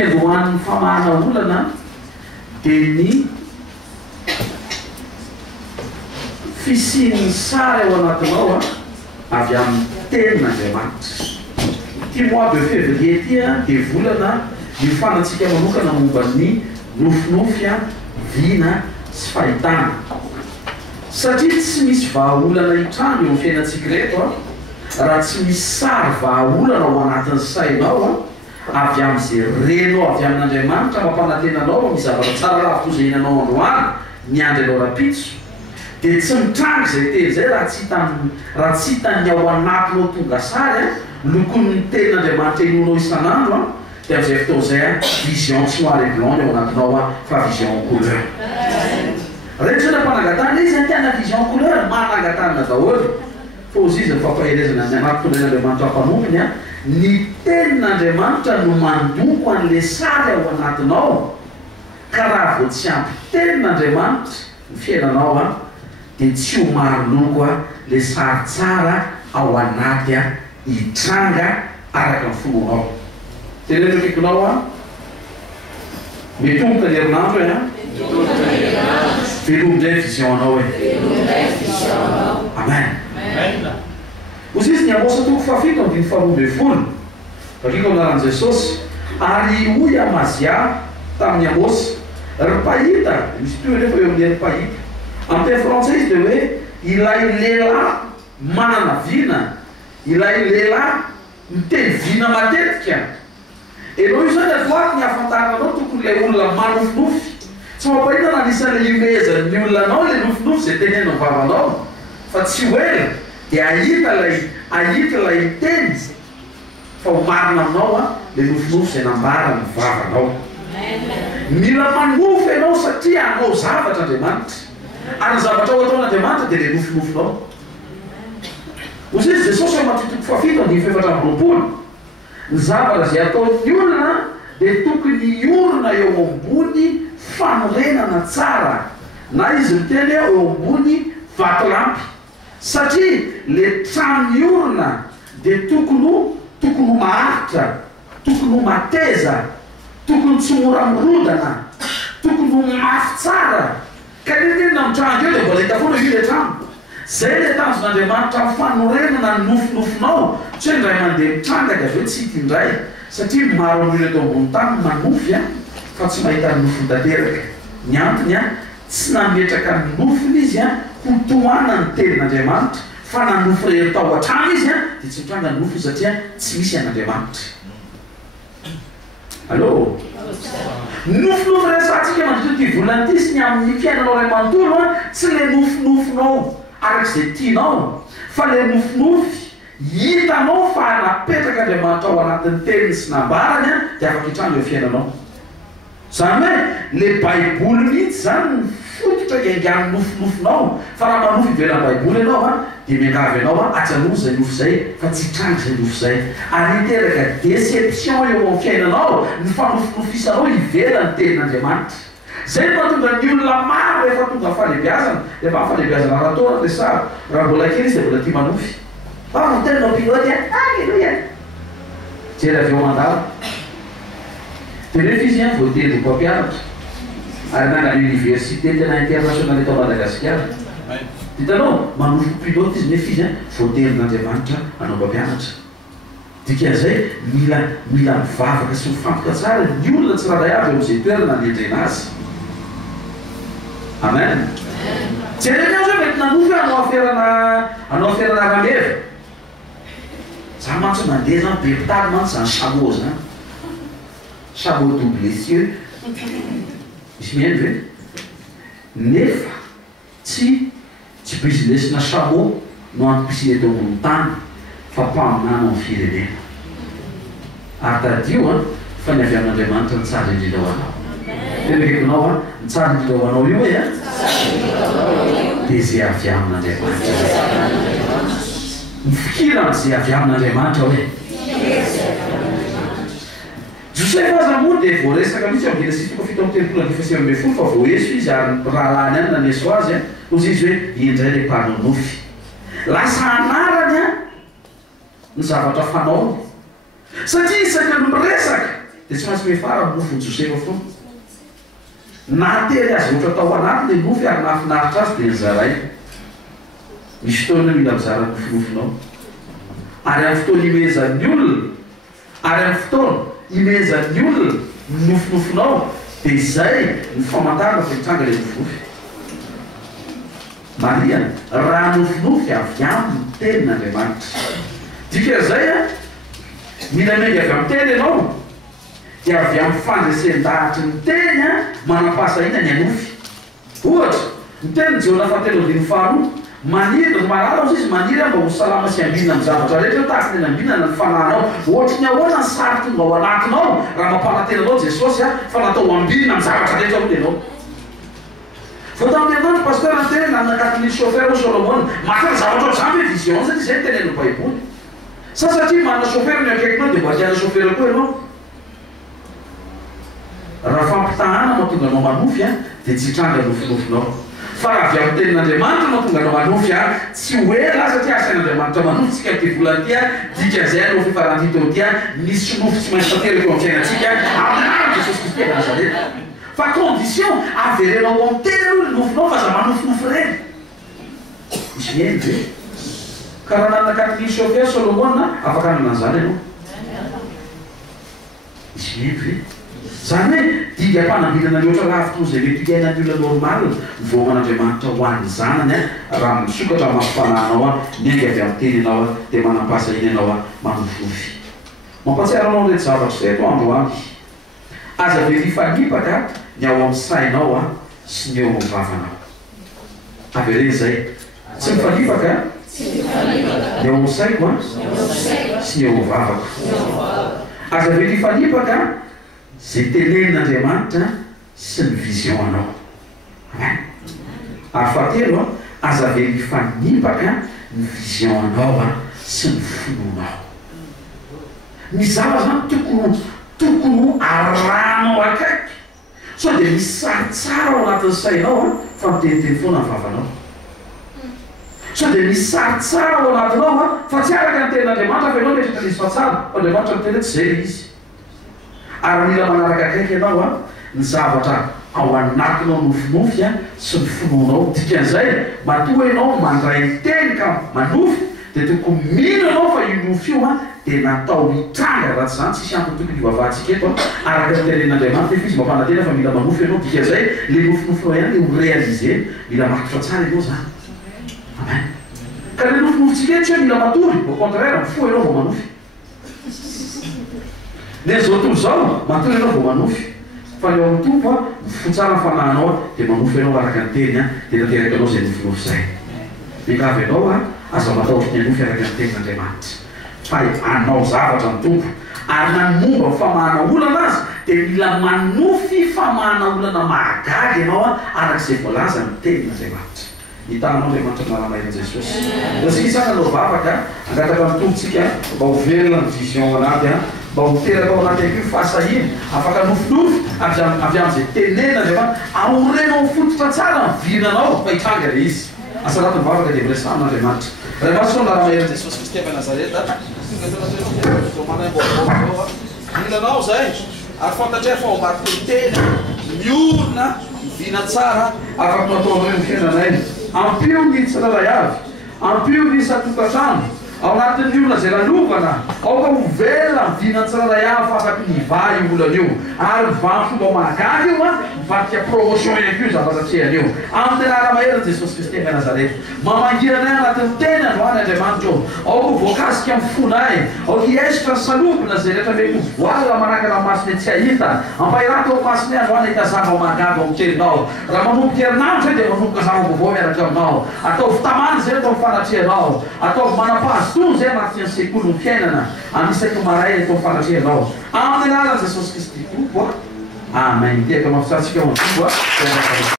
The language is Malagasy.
fiandohan'ny famahana olana dia ny fisian'ny sary ao anatinao avy amin'ny tenin'Andriamanitra. Ty mois de février ty dia volana mifanatsika manokana momba ny nofinofy vina sy fahitana. Satria tsy misy vahaolana hitrano eo amin'ny fiainantsika reto raha tsy misy sary vahaolana ao anatin'ny sainao avy amin'izay renao avy amin'Andriamanitra mampanantenanao ny zavatra tsara lavitra izay hinanao androany ny andro anao rapitso, dia tsy mitrangy izay teny izay raha tsy hitan'ny ao anatinao tonga sary lokon'ny tenin'Andriamanitra inonao isan'andro dia amin'izay fotoana izay vision tsy noir et blanc ao anatinao fa vision en couleur. Rehetra nampanangatana izy tiana vision en couleur manangatana daholo fa ozy izy fampahelezana ny anatin'Andriamanitra mpanominy ny tenin'Andriamanitra no mandoko an'le sary ao anatinao ka raha vao tsy ampy tenin'Andriamanitra ny fiainanao dia tsy ho maro loko le sary tsara ao anaty hitranga araka ny fononao. Tenenao fikonao mitomboka ny herinandro velomindray vision anao amen. Ozy izy ny Amosa toko fafito andiny faharoa ambin'ny folo bakiko anaran'i Jesosy ary hoy Amazia tamin'ny Amosa ry pahita, misy teo nefa eo amin'ny ry pahita amin'ny teny frantsay izy dia hoe ilay lehilahy manana vina, ilay lehilahy miteny vina matetika. Enao io zany atoaty ny ahafantaranao tokony ilay olona manofinofy tsy mampahita na anisan'ilay imezan'ny olona anao ilay nofinofy izay tenenao vavanao fa tsy hoela dia ahita ilay teny fa ho marina aminao ilay nofinofy izay nambara ny vavanao. Mila manofy ianao satria anao zavatra Andriamanitra ary ny zavatra ao ataon'Andriamanitra dia ilay nofinofinao. Ozy izy Jesosy ao matitoko fafito andiny fefatra amby roapolo ny zavatra izay ataon'ny olona dia tokony orona eo ambony fanorenana tsara na izy miteny eo ambony vatolampy satria le tranony orona dia tokony maharitra, tokony mateza, tokony tsy mora mirodana, tokony mafy tsara ka nenena mitrango eo dia mbola hita foana io le trano. Zay le tanjon'Andriamanitra amin'ny fanorenana ny nofinofinao tsy hoe indray mandeha mitranga dia avy hoe tsy hita indray satria maro amin'ireo eto ambony tany manofy fa tsy mahita ny nofiny tanteraka. Ny antony tsy nametraka ny nofiny izy ho tohana ny tenin'Andriamanitra fa nanofy rehetra tao an-trano izy dia tsy mitranga ny nofiny satria tsy misy an'Andriamanitra. Allô? Nofinofy resantsika mandritra ty volana ty sy ny amin'ny fiainanao ray manontolo tsy le nofinofinao arak'izay tianao fa le nofinofy hitanao fa napetraka Andriamanitra ao anatin'ny teniny sy nambarany dia afaka hitranga eo fiainanao. Zany hoe le baiboly mihitsy zany ny fototra iangan'ny nofinofinao fa raha manofy ivelan'ny baiboly ianao dia miangavy ianao atsanozy izay nofy izay fa tsy hitranga izay nofy izay ary hiteraka déception eo amin'ny fiainanao ny fanofinofisanao ivelan'ny tenin'Andriamanitra. Zay mahatonga ny olona maro rehefa tonga falebiazana rehefa falebiazana raha taona dia sara raha mbola kely izy dia mbola tia manofy no tenanao piloty alleluia jery avy eo mandala dia rehefa izy voateny mpampianatra ary nanga université tena international eto Madagasikara hitanao manofy piloty izy nefa izy voatenin'Andriamanitra anao mpampianatra. Dikan'izay mila mivavaka sy mifantoka tsara ny olona tsy raha avy amin'izay toerana nendrena azy. Amen. Jerena zao mety nanofy anao aferana rameva. Za mantsy mandeha zany be mpitady mantsy zany chameau zany. Chameau double cieux. Misy mihaino ve? Nefa tsy business na chameau no antom-pisiny eto ambony tany fa mpaminana amin'ny firenena. Ary tadio fa ny avy amin'Andriamanitra ny tsara indrindra ho anao. Tena hekonao ny tsara indrindra ho anao io hoe dia zay avy amin'Andriamanitra. Mifikirana zay avy amin'Andriamanitra hoe Josefa aza moa dia voaresaka mihitsy amin'ny Genesisy fito amby telopolo andiny faha sivy ambin'ny folo fa voaeso izy ary rahalahy any naneso azy ozy izy hoe indray le mpanonofy. Lasa anarany ny zavatra fanaony satria isaka no miresaka dia tsy maintsy mefara mofo ny Josefa foana natery azy ohatra tao anaty le mofo ary nahafinaritra azy dia nizaray misy fotoana mila mizara nofonofonao ary amin'ny fotoana imezan'ny olona ary amin'ny fotoana imezan'ny olona nofonofonao dia izay ny famantarana fa hitsanga le nofofy Maria raha nofinofy avy amin'ny tenin'Andriamanitra dika zay a mila mengy avy amin'ny teny ianao dia avy amin'ny fandresendahatry ny teny a manam-pasahina ny anofy ohatra ny teny Jona 7:4 maniry marara ozy izy maniry mba ho salama sy ambinina amin'ny zavatra rehetra tahaka ny ambinana ny fananao ohatra ny ahoana ny sary tonga ao anatinao raha mampanatenanao Jesosy a fa natao ambinina amin'ny zavatra rehetra hoy ianao fa tamin'ny andro pasteur ny teny nanakatiny chauffeur Solomon maka ny zavatra ohatr'izany hoe vision satria izay tenen'ny Baiboly satria manana chauffeur ny akaikinao dia mba tiana chauffeur koa ianao raha fampitahana mahatonga anao manofy a dia tsy hitranga nofinofinao fa raha avy amin'ny tenin'Andriamanitra mahatonga anao manofy a tsy hoe la satria asain'Andriamanitra manofy tsika ty volany a dika zay anao fifarantito ty a nisy nofo tsy maintsy tanteraka eo amin'ny fiainantsika amin'n'an'ny Jesosy Kristy a Nazareta fa condition averenao amin'ny teny aloha nofinao fa za manofinofy reny misy mieny ve karaha nanakatiny chauffeur Solomon afaka nanan'izany ianao misy mieny ve zany hoe diga mpanambinana loatra lavitra zay mety iainan'ny olona normal voaman'Andriamanitra ho an'ny zanany a raha misokatra mampifananao a miainga avy amin'ny teny ianao a dia manam-pasahina ianao a manofofy mampatsiaro anao reto zavatra zay ato androany aza ve mifanipaka ny ao amin'ny sainao a sy ny eo amin'ny vavanao avereny zay tsy mifanipaka ny ao amin'ny saiko a sy ny eo amin'ny vavako aza ve mifanipaka zay tenenin'Andriamanitra sy ny vision anao amen ary fahatelo a aza ve mifanipaka ny vision anao a sy ny fononao ny zava zany tokony aranao akaiky so dia misy sary tsara ao anatin'ny sainao a fa miteniteny foana ny vavanao so dia misy sary tsara ao anatinao a fa tsy araka ny tenin'Andriamanitra fa ianao metritra nisy fa tsara Andriamanitra miteny tsy zay le izy ary mila manaraka akaiky ianao a ny zavatra ao anatinao nofinofy a sy ny fononao dikan'izay matoa ianao mandray teny ka manofy dia tokony mino ianao fa io nofy io a dia natao hitranga raha tsy zany tsisy antony tokony hivavahantsika eto a araka ny tenen'Andriamanitra efa izy mampanantena fa mila manofy ianao dikan'izay le nofinofinao ihany le ho réaliser mila makitra tsara ianao zany amen ka le nofinofitsika eto tsy hoe mila matory au contraire mifo ianao vao manofy le zao tontolo zao matory ianao vao manofy fa eo amin'ny tompo a mifo tsara ny fananao a dia manofy ianao araka ny teny a dia nateraka anao zay nofinofy zay miangavy ianao a aza mataotry ny anofy araka ny tenin'Andriamanitra fa anao zavatra ny tompo ary nanomba ny famahana olana azy dia mila manofy famahana olana mahagaga ianao a arak'izay voalaza ny tenin'Andriamanitra hitanao Andriamanitra manaramahery Jesosy rasika isana anao vavaka angataka ny tompotsika mba ho velona ny vision anaty a mba ho teraka ao anaty akio fahasahina afaka nofinofy avy amin'izay tenen'Andriamanitra aorenao fototra tsara ny vinanao fa hitranga le izy asalato ny vavaka dia miresamin'Andriamanitra raha maso naramahery Jesosy Kristy avy Nazareta milanao zay ary fantatrea fa omaty teny miorona mivina tsara afaky nataonareo ny fiainanay ampio ny tsirairay avy ampio ny satokatrano ao anatin'ny olona zay lalovana ao ka ho velona mivina tsirairay avy fa afaky niva io olana io ary mivantfomba mahagaga io a mivatika promotion ihany kio zavatratrehany io amin'ny tena aramahery Jesosy Kristy avy Nazareta mamangirana anatin'ny teny androany Andriamanitra ao ko voakasika amin'ny fonay ao kiesitra ny salobona zay rehetra mety ho voala manaka ranomasina tsy ahita ampahirato ao masina androany hitazava mahagaga ao teninao raha manomboka herinandro zay dia manomboka zava-baovao miaraka aminao ataovy tamany zay atao mifanatrehanao ataovy manam-pahazotony zay anaty ny sekoly ny fiainana anisaky maray atao mifanatrehanao amin'ny anaran'i Jesosy Kristy tompo a amen tiaka mafitsatsika ao tompo a